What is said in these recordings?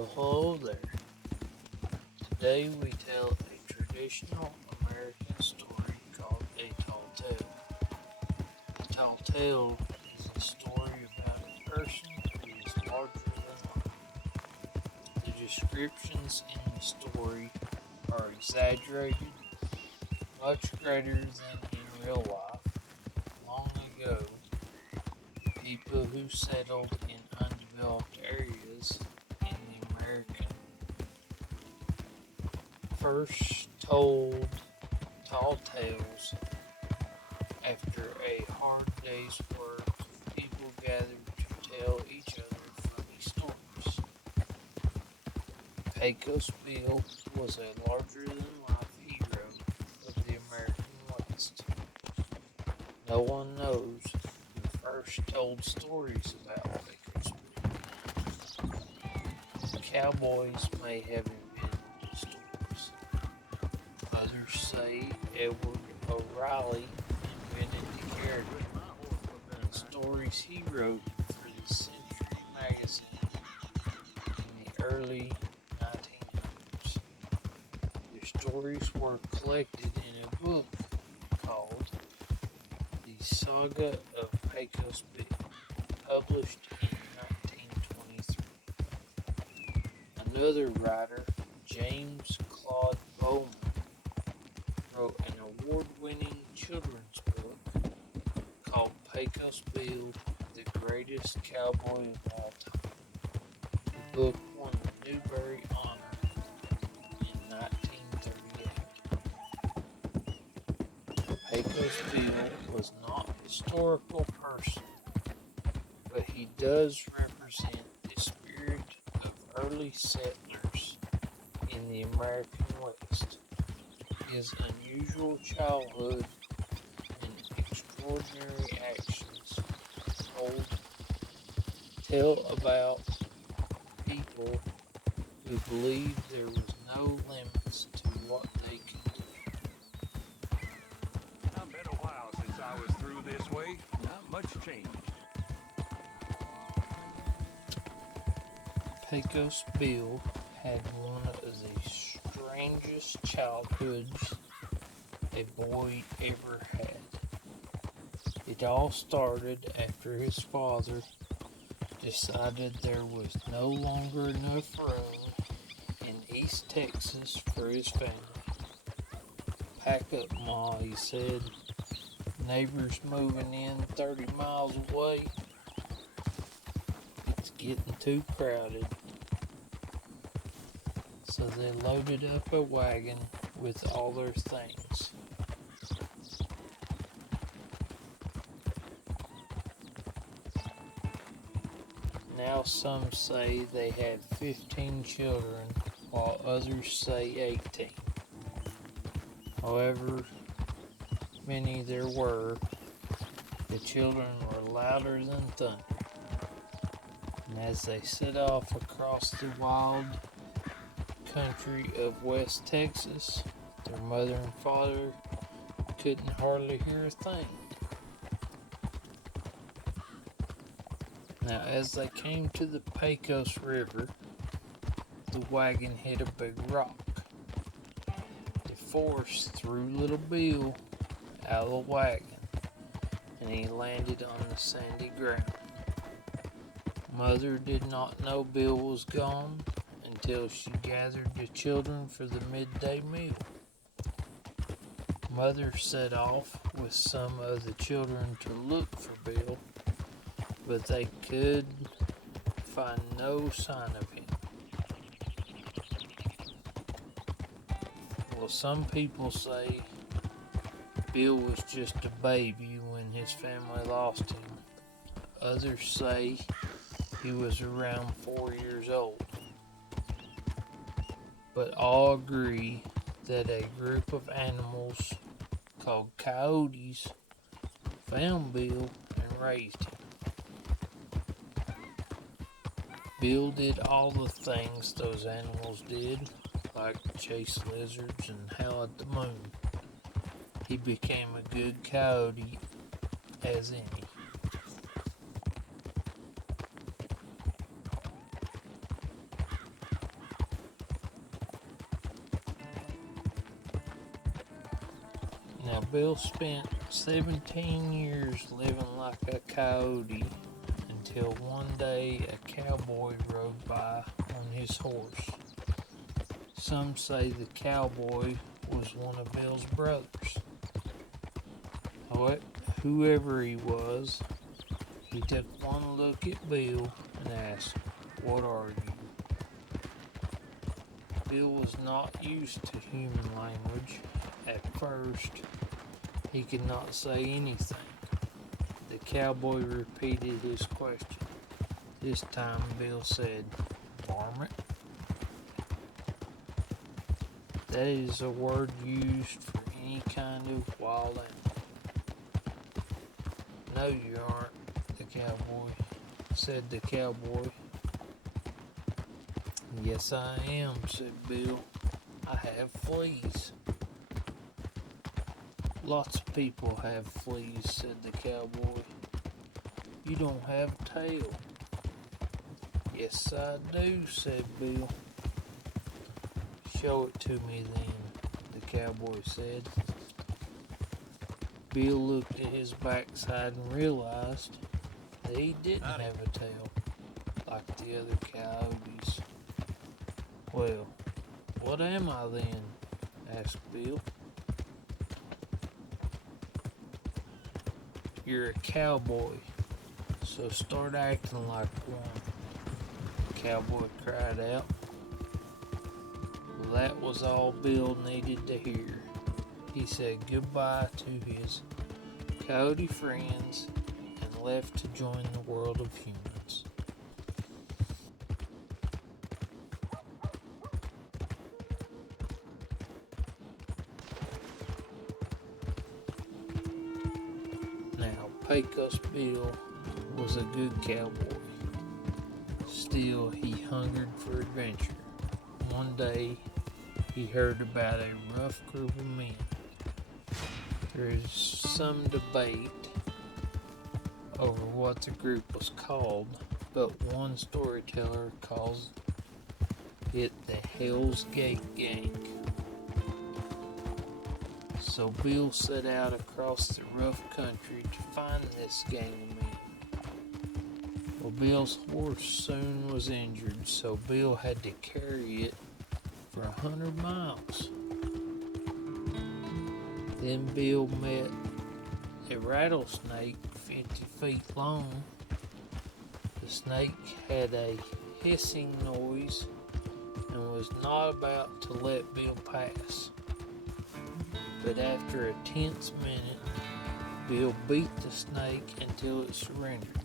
Well, hello there. Today we tell a traditional American story called A Tall Tale. A tall tale is a story about a person who is larger than life. The descriptions in the story are exaggerated, much greater than in real life. Long ago, people who settled in undeveloped areas in the American first told tall tales. After a hard day's work, people gathered to tell each other funny stories. Pecos Bill was a larger-than-life hero of the American West. No one knows who first told stories about Pecos Bill. Cowboys may have invented stories. Others say Edward O'Reilly invented the character and stories he wrote for the Century magazine in the early 1900s. Their stories were collected in a book called The Saga of Pecos Bill, published in 1923. Another writer, James Claude Bowman, wrote an award-winning children's book called Pecos Bill, the Greatest Cowboy of All Time. The book won the Newbery Honor in 1938. Pecos Bill was not a historical person, but he does represent the spirit of early settlers in the American West. His unusual childhood and extraordinary actions tell about people who believed there was no limits to what they could do. It's been a while since I was through this way. Not much changed. Pecos Bill had one of the strangest childhoods a boy ever had. It all started after his father decided there was no longer enough room in East Texas for his family. "Pack up, Ma," he said. "Neighbors moving in 30 miles away. It's getting too crowded." So they loaded up a wagon with all their things. Now some say they had 15 children, while others say 18. However many there were, the children were louder than thunder. And as they set off across the wild country of West Texas, their mother and father couldn't hardly hear a thing. Now, as they came to the Pecos River, the wagon hit a big rock. The force threw little Bill out of the wagon, and he landed on the sandy ground. Mother did not know Bill was gone until she gathered the children for the midday meal. Mother set off with some of the children to look for Bill, but they could find no sign of him. Well, some people say Bill was just a baby when his family lost him. Others say he was around 4 years old. But all agree that a group of animals called coyotes found Bill and raised him. Bill did all the things those animals did, like chase lizards and howl at the moon. He became a good coyote as any. Now, Bill spent 17 years living like a coyote until one day a cowboy rode by on his horse. Some say the cowboy was one of Bill's brothers. Whoever he was, he took one look at Bill and asked, "What are you?" Bill was not used to human language. At first, he could not say anything. The cowboy repeated his question. This time, Bill said, "Varmint." That is a word used for any kind of wild animal. "No, you aren't," said the cowboy. "Yes, I am," said Bill. "I have fleas." "Lots of people have fleas," said the cowboy. "You don't have a tail." "Yes, I do," said Bill. "Show it to me then," the cowboy said. Bill looked at his backside and realized that he didn't have a tail like the other coyotes. "Well, what am I then?" asked Bill. "You're a cowboy, so start acting like one," the cowboy cried out. Well, that was all Bill needed to hear. He said goodbye to his coyote friends and left to join the world of humans. Now, Pecos Bill was a good cowboy. Still, he hungered for adventure. One day, he heard about a rough group of men. There is some debate over what the group was called, but one storyteller calls it the Hell's Gate Gang. So Bill set out across the rough country to find this gang of men. Well, Bill's horse soon was injured, so Bill had to carry it for 100 miles. Then Bill met a rattlesnake 50 feet long. The snake had a hissing noise and was not about to let Bill pass. But after a tense minute, Bill beat the snake until it surrendered.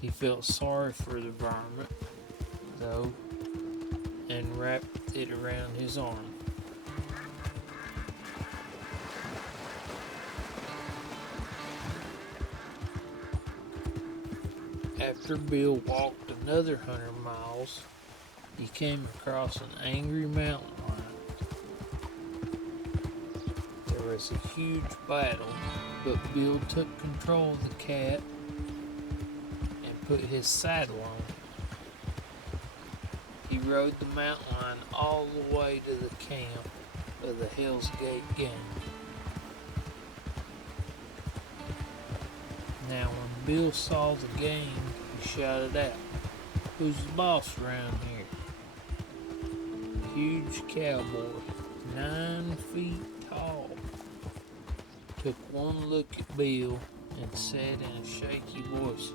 He felt sorry for the varmint, though, and wrapped it around his arm. After Bill walked another 100 miles, he came across an angry mountain lion. There was a huge battle, but Bill took control of the cat and put his saddle on it. He rode the mountain lion all the way to the camp of the Hell's Gate Gang. Now, when Bill saw the gang, he shouted out, "Who's the boss around here?" A huge cowboy, 9 feet tall, took one look at Bill and said in a shaky voice,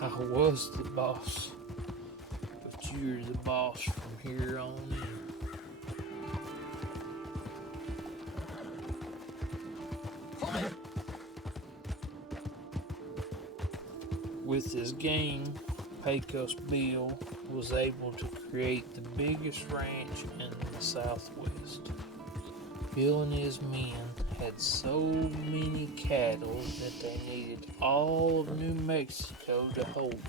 "I was the boss, but you're the boss from here on in." With his gang, Pecos Bill was able to create the biggest ranch in the Southwest. Bill and his men had so many cattle that they needed all of New Mexico to hold.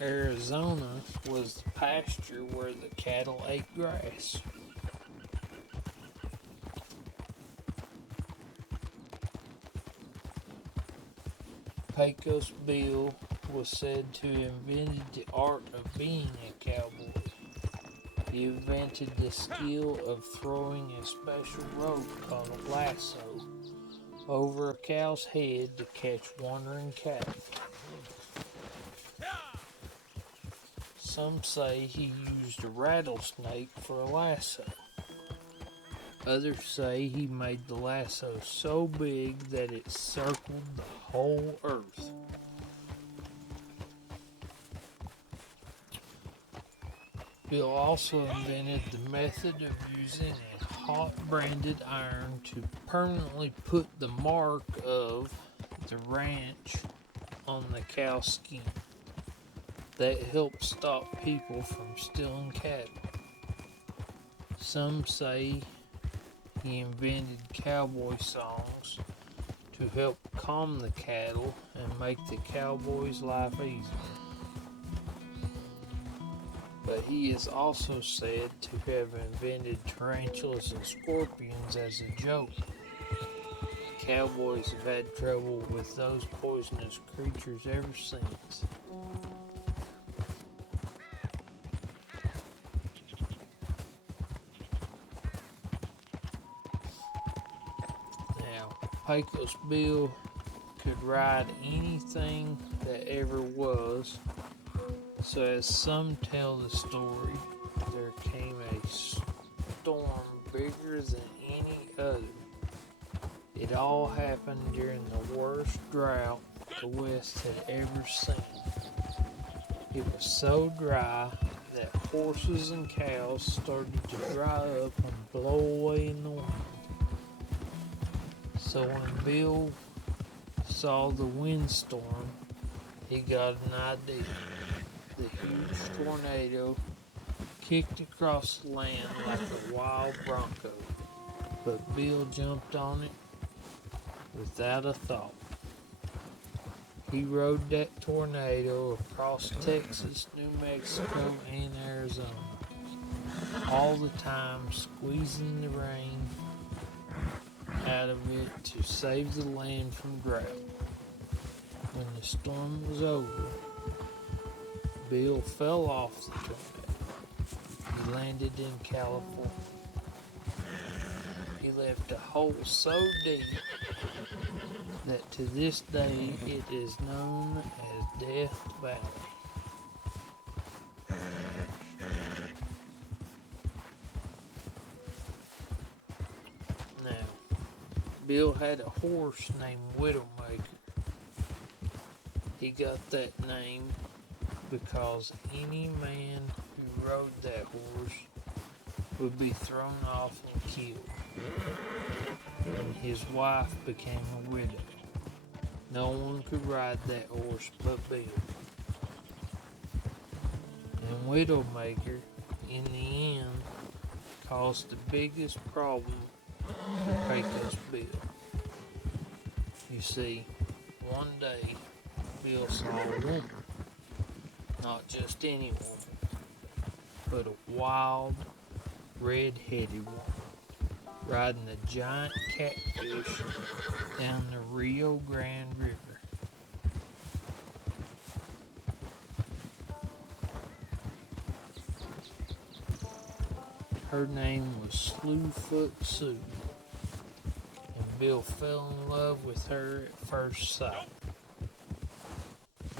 Arizona was the pasture where the cattle ate grass. Pecos Bill was said to have invented the art of being a cowboy. He invented the skill of throwing a special rope called a lasso over a cow's head to catch wandering cattle. Some say he used a rattlesnake for a lasso. Others say he made the lasso so big that it circled the whole earth. Bill also invented the method of using a hot branded iron to permanently put the mark of the ranch on the cow skin. That helped stop people from stealing cattle. Some say he invented cowboy songs to help calm the cattle and make the cowboy's life easier. But he is also said to have invented tarantulas and scorpions as a joke. Cowboys have had trouble with those poisonous creatures ever since. Now, Pecos Bill could ride anything that ever was. So as some tell the story, there came a storm bigger than any other. It all happened during the worst drought the West had ever seen. It was so dry that horses and cows started to dry up and blow away in the wind. So when Bill saw the windstorm, he got an idea. The huge tornado kicked across the land like a wild bronco, but Bill jumped on it without a thought. He rode that tornado across Texas, New Mexico, and Arizona, all the time squeezing the rain out of it to save the land from drought. When the storm was over, Bill fell off the tornado. He landed in California. He left a hole so deep that to this day it is known as Death Valley. Now, Bill had a horse named Widowmaker. He got that name because any man who rode that horse would be thrown off and killed, and his wife became a widow. No one could ride that horse but Bill. And Widowmaker, in the end, caused the biggest problem for Pecos Bill. You see, one day, Bill saw a woman. Not just any woman, but a wild, red-headed woman riding a giant catfish down the Rio Grande River. Her name was Slewfoot Sue, and Bill fell in love with her at first sight.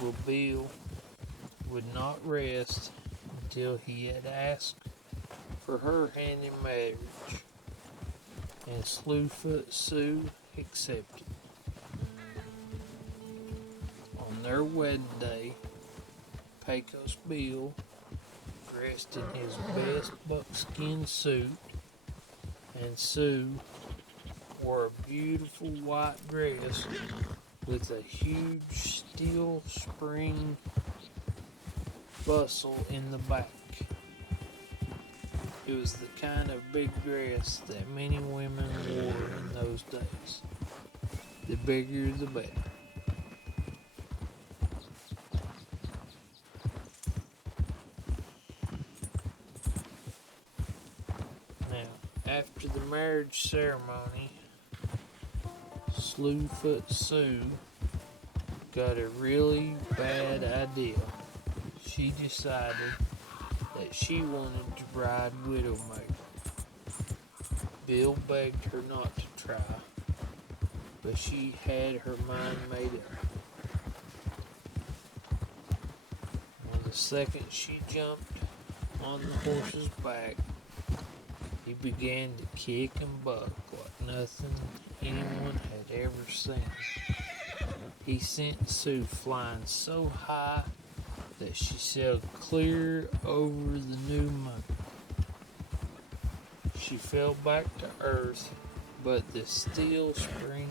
Well, Bill would not rest until he had asked for her hand in marriage, and Slewfoot Sue accepted. On their wedding day, Pecos Bill, dressed in his best buckskin suit, and Sue wore a beautiful white dress with a huge steel spring bustle in the back. It was the kind of big dress that many women wore in those days. The bigger the better. Now, after the marriage ceremony, Slewfoot Sue got a really bad idea. She decided that she wanted to ride Widowmaker. Bill begged her not to try, but she had her mind made up. The second she jumped on the horse's back, he began to kick and buck like nothing anyone had ever seen. He sent Sue flying so high that she sailed clear over the new moon. She fell back to earth, but the steel spring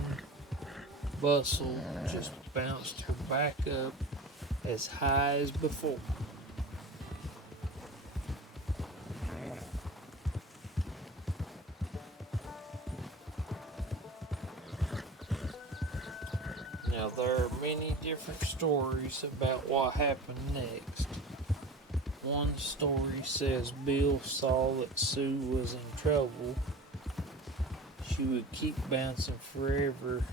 bustle just bounced her back up as high as before. Now, there are many different stories about what happened next. One story says Bill saw that Sue was in trouble. She would keep bouncing forever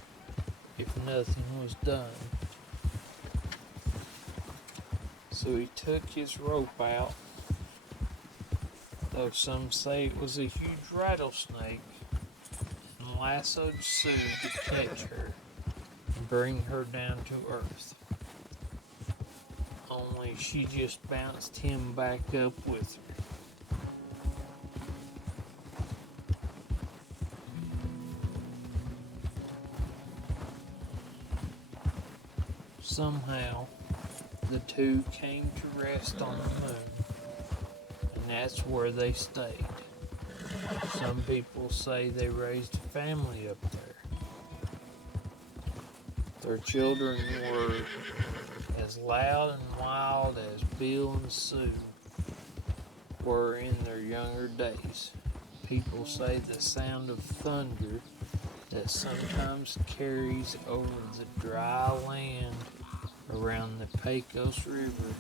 if nothing was done. So he took his rope out, though some say it was a huge rattlesnake, and lassoed Sue to catch her and bring her down to earth. Only she just bounced him back up with her. Somehow, the two came to rest on the moon, and that's where they stayed. Some people say they raised a family up there. Their children were as loud and wild as Bill and Sue were in their younger days. People say the sound of thunder that sometimes carries over the dry land around the Pecos River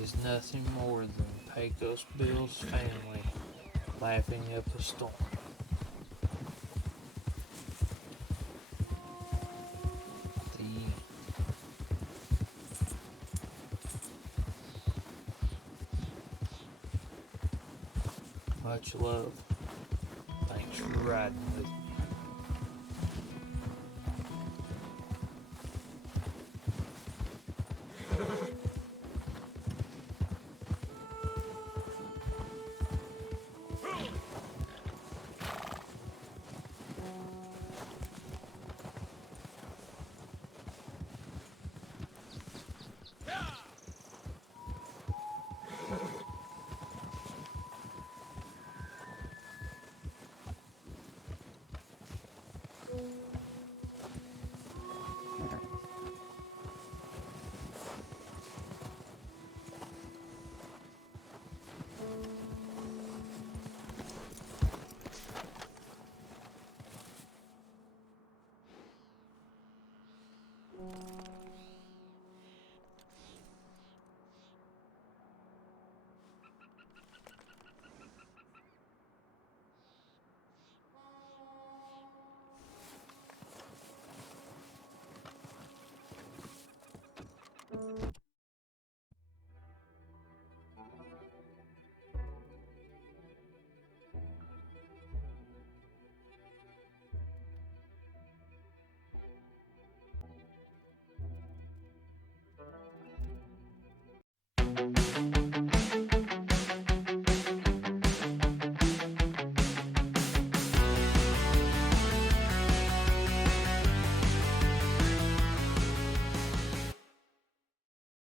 is nothing more than Pecos Bill's family laughing up a storm. The end. Much love. Thanks for riding with me.